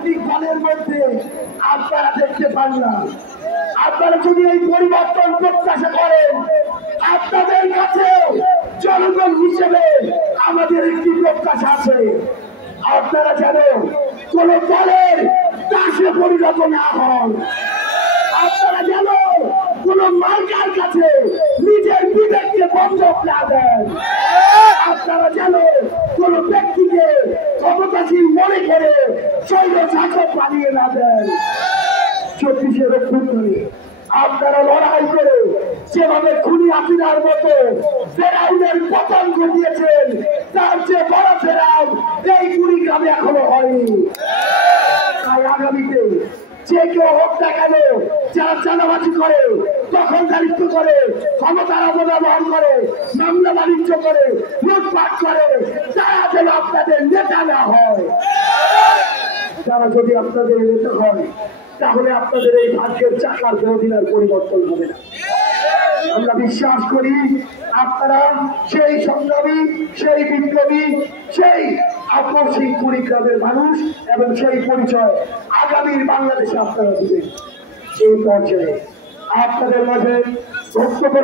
রাজনৈতিক দলের মধ্যে আপনারা দেখতে পান না। আপনারা যদি এই পরিবর্তন প্রত্যাশা করেন, আপনাদের কাছে জনগণ হিসেবে আমাদের একটি প্রত্যাশা আছে, আপনারা যেন কোন দলের দাসে পরিণত না হন। আপনারা যেন কোন মার্কার কাছে নিজের বিবেককে বন্ধক না দেন। আপনারা যেন কোন ব্যক্তিকে ক্ষমতাশীল মনে করে শৈল শাসক বানিয়ে না দেন। 24-এর অভ্যুত্থানে আপনারা লড়াই করে যেভাবে খুনি হাসিনার মতো ফেরাউনের পতন ঘটিয়েছেন, তার চেয়ে বড় ফেরাউন এই কুড়িগ্রামে এখনো হয়নি। তাই আগামীতে যে কেউ হোক না কেন, যারা চাঁদাবাজি করে, দখলদারিত্ব করে, ক্ষমতার অপব্যবহার করে, মামলা বাণিজ্য করে, লুটপাট করে, তারা যেন আপনাদের নেতা না হয়। তারা যদি আপনাদের নেতা হয়, তাহলে আপনাদের এই ভাগ্যের চাকার কোনদিন আর পরিবর্তন হবে না। আমরা বিশ্বাস করি আপনারা সেই সংগ্রামী, সেই বিপ্লবী, সেই আকর্ষিক কুড়িগ্রামের মানুষ এবং সেই পরিচয় আগামীর বাংলাদেশে আপনারা দিবেন। এই পর্যায়ে আপনাদের মাঝে বক্তব্য